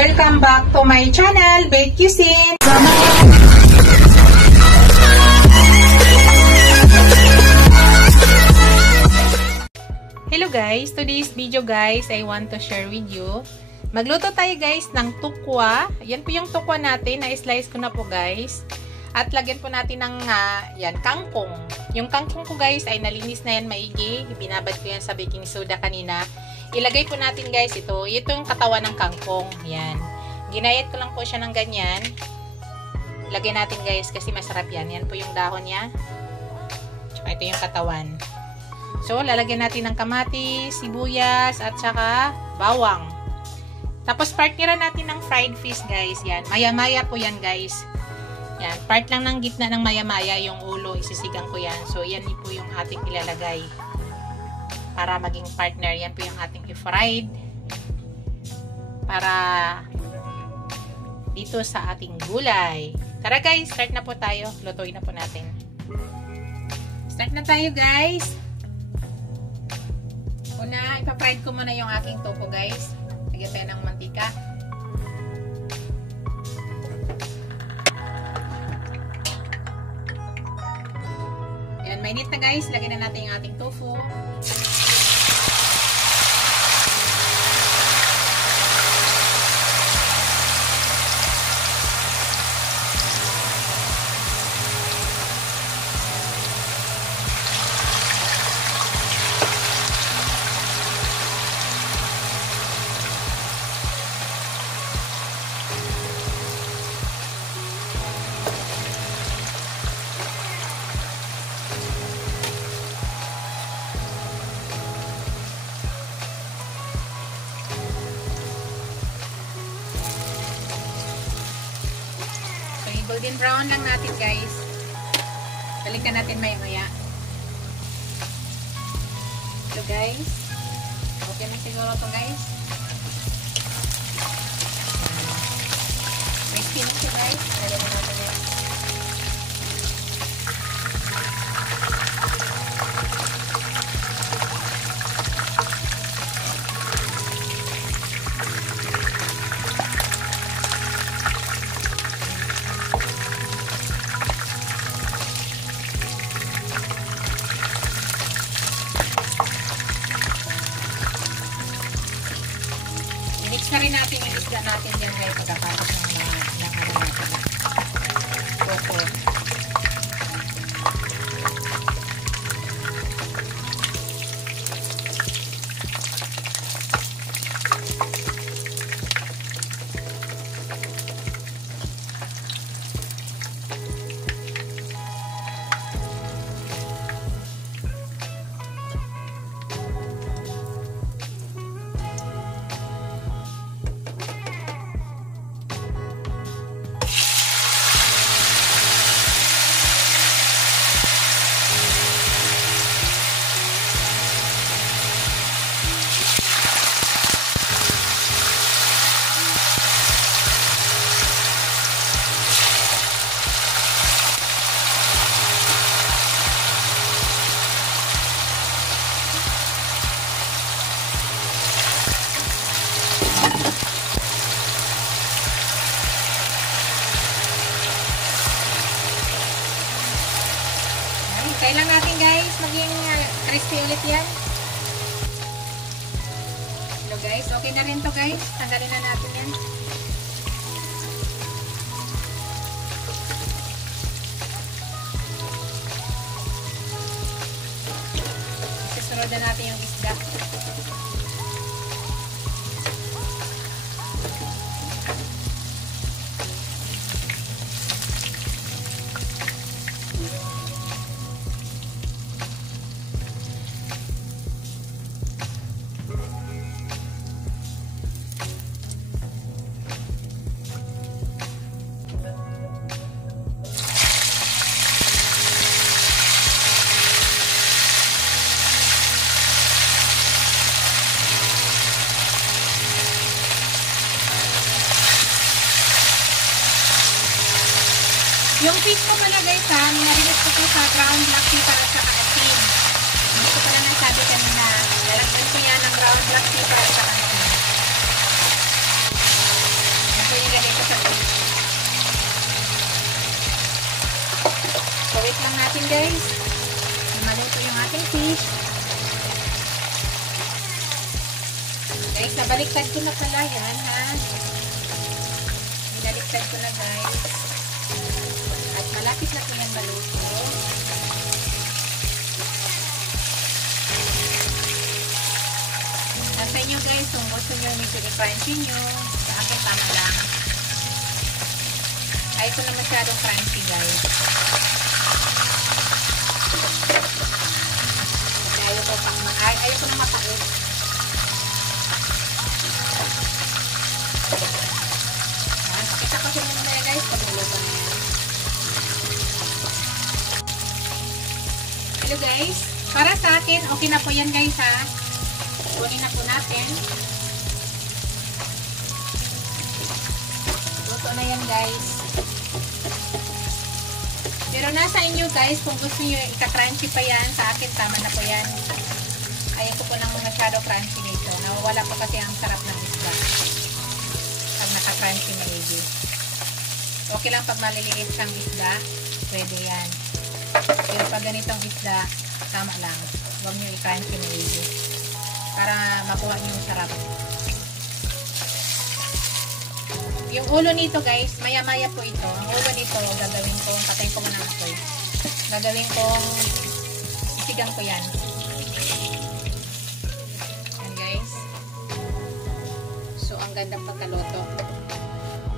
Welcome back to my channel, Bake Cuisine. Hello guys, today's video guys, I want to share with you. Magluto tayo guys ng tukwa. Yan po yung tukwa natin, na-slice ko na po guys. At lagyan po natin ng yan, kangkong. Yung kangkong ko guys ay nalinis na yan maigi. Binabad ko yan sa baking soda kanina. Ilagay po natin guys ito. Ito yung katawan ng kangkong. Yan. Ginayat ko lang po siya ng ganyan. Lagyan natin guys kasi masarap yan. Yan po yung dahon niya. Tsaka ito yung katawan. So, lalagyan natin ng kamatis, sibuyas, at saka bawang. Tapos, partneran natin ng fried fish guys. Yan. Maya-maya po yan guys. Yan, part lang ng gitna ng maya-maya, yung ulo, isisigang ko yan. So, yan po yung ating ilalagay. Para maging partner, yan po yung ating i-fried. Para dito sa ating gulay. Tara guys, start na po tayo. Lutuin na po natin. Start na tayo guys. Una, ipa-fried ko muna yung aking tofu guys. Lagyan tayo ng mantika. Mainit na guys, lagyan na natin yung ating tofu. Golden brown lang natin guys. Balikan natin maya-maya. Ito guys. Okay na siguro ito guys. May spinach siya guys. Lagyan na natin guys. Mix na rin natin yung isda natin dyan guys pagkakalas ng ano natin na tofu. Kailangan natin guys maging crispy ulit yan. Hello guys, okay na rin to guys. Tanggalin na natin yan. Susunod na natin yung isda. Yung fish ko pala guys ha, narinig ko po sa ground black pepper at saka asin. Hindi ko pala nasabi kanina, lalagyan ko yan ng ground black pepper at saka asin. guys. Maluto yung ating fish. Guys, nabaliktad ko na pala yan, ha. Binaliktad ko na, guys. At malapit na po yan maluto. Nasa inyo, guys, kung gusto nyo medyo i-crunchy nyo, sa akin tama lang. Ayaw ko na masyadong crunchy, guys. Ayaw ko na mapait. Pakita ko sa inyo na guys pag niluto na yan. Hello guys. Para sa akin, okay na po yan guys ha. Kunin na po natin. Luto na yan guys. Pero nasa inyo guys, kung gusto nyo ika-crunchy pa yan, sa akin tama na po yan. Ayaw ko po nang masyado crunchy dito. Nawawala po kasi ang sarap ng isda. Pag naka-crunchy maigi. Okay lang pag maliliit siyang isda, pwede yan. Pero pag ganitong isda, tama lang. Huwag nyo i-crunchy maigi. Para makuha nyo yung sarap. Yung ulo nito guys, maya-maya po ito. Ang ulo nito, gagawin ko, patayin ko muna ito. Gagawin kong isigang ko yan. Yan guys. So, ang gandang pagkaluto.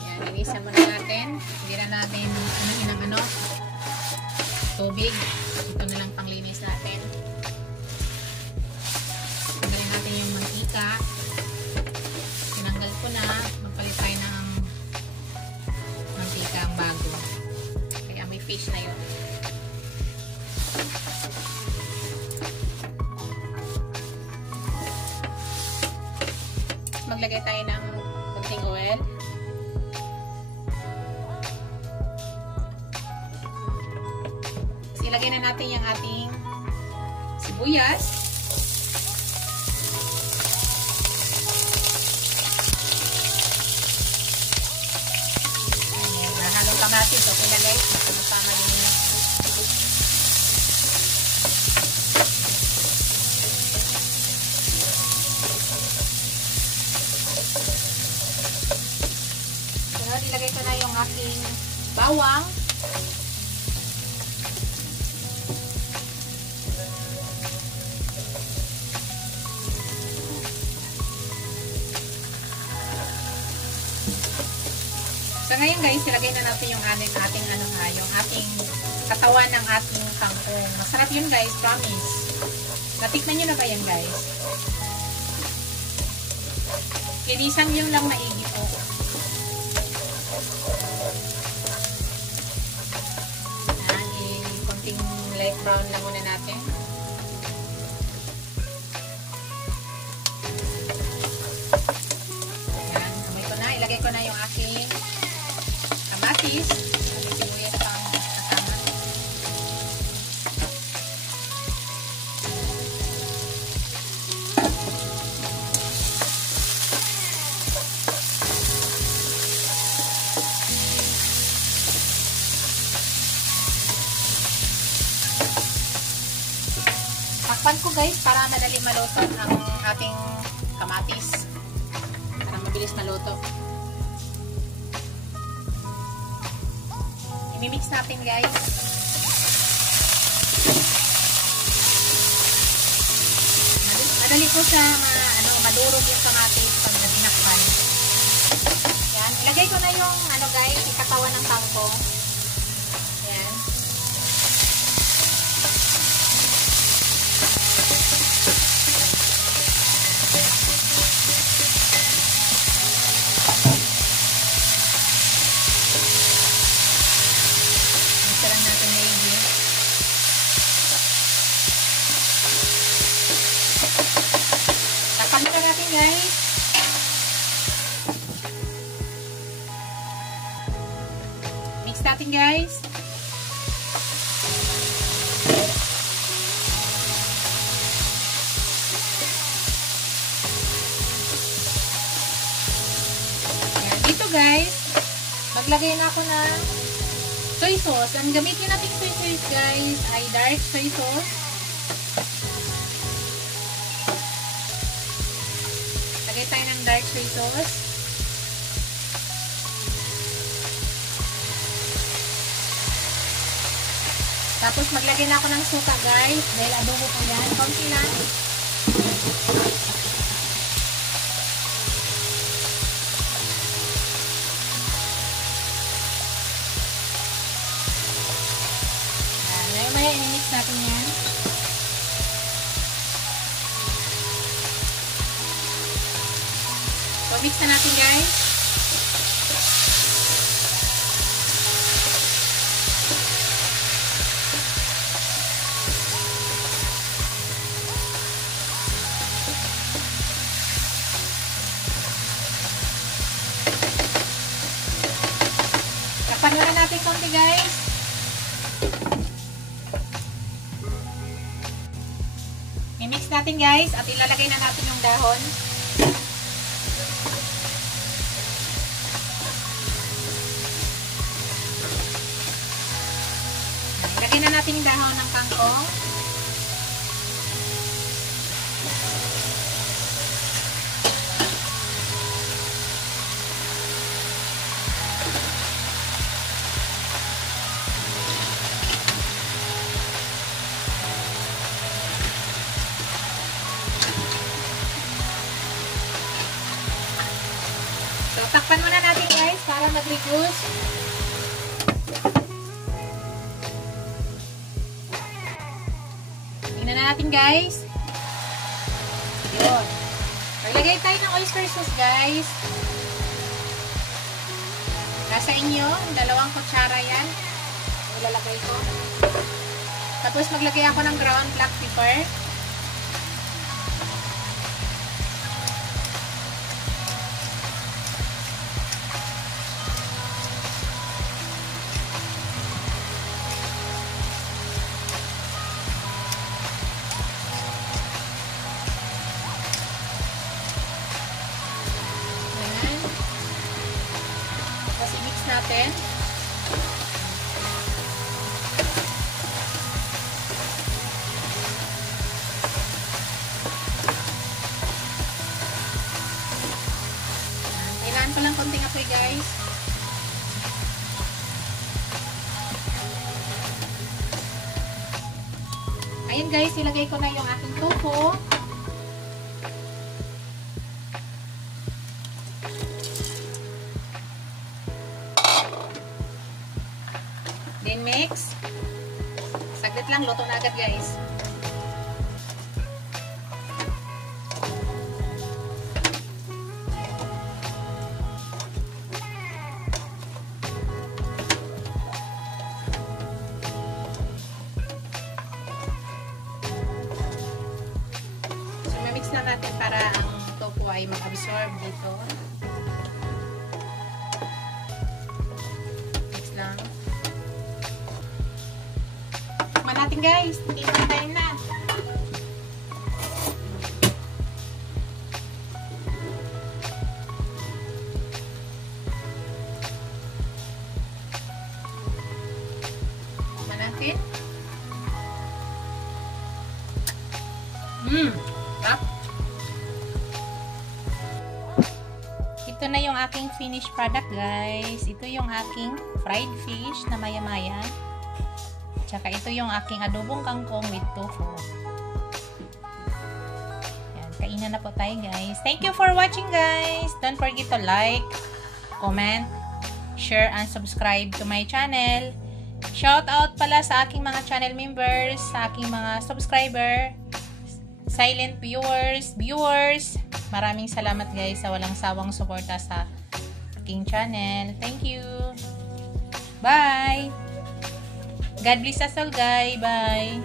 Yan, linisan muna natin. Hindi na natin anuhin ng tubig. Ito na lang panglinis natin. Tanggalin natin yung mantika. Tinanggal ko na. Magpalit tayo ng mantika ang bago. Kaya may fish na yun. Maglagay tayo ng kunting oil. Tapos ilagay na natin yung ating sibuyas. Halong kamatis. Okay na guys. Masama din yun. Sunod, ilagay ko na yung aking bawang. So ngayon guys, ilagay na natin yung yung ating katawan ng ating kangkong. Masarap yun guys, promise. Natikman nyo na ba yan guys? Linisan yung lang maigi po. Yan, konting light brown lang muna natin. Yan, amoy ko na. Ilagay ko na yung aking kamatis. Sibuyas pang kasama. Takpan ko guys para madali maluto ang ating kamatis. Para mabilis maluto. I-mix natin guys. Madali po sa madurog yung kamatis pag natinakpan. Yan, ilagay ko na yung guys, katawan ng kangkong. Yan. Takpan natin guys. Mix natin guys. Ayan, dito guys, maglagay na ako ng Soy sauce. Ang gamitin natin soy sauce guys ay dark soy sauce. Lagay tayo ng dark soy sauce. Tapos maglagay na ako ng suka guys dahil adobo po yan. Konti lang. Maya i-mix natin yan. So mix na natin guys. Takpan na natin konti guys. I-mix natin guys at ilalagay na natin yung dahon. Ilagay na natin yung dahon ng kangkong. So, takpan muna natin guys para mag-reduce. Tingnan na natin guys. Yun. Maglagay tayo ng oyster sauce guys. Nasa inyo, 2 kutsara yan. Ilalagay ko. Tapos maglagay ako ng ground black pepper. I-mix natin. Kailangan ko lang konting apoy guys. Ayan guys, ilagay ko na yung aking tofu. Then mix. Saglit lang, luto na agad guys. So, ma-mix na natin para ang tofu ay mag-absorb dito. Mix lang. Natin guys, tingnan tayo na. Tingnan natin. Tap. Ito na yung aking finished product guys. Ito yung aking fried fish na maya-maya. Tsaka ito yung aking adobong kangkong with tofu. Yan, kainan na po tayo guys. Thank you for watching guys. Don't forget to like, comment, share, and subscribe to my channel. Shout out pala sa aking mga channel members, sa aking mga subscriber, silent viewers. Maraming salamat guys sa walang sawang suporta sa aking channel. Thank you. Bye! God bless us all, guys. Bye.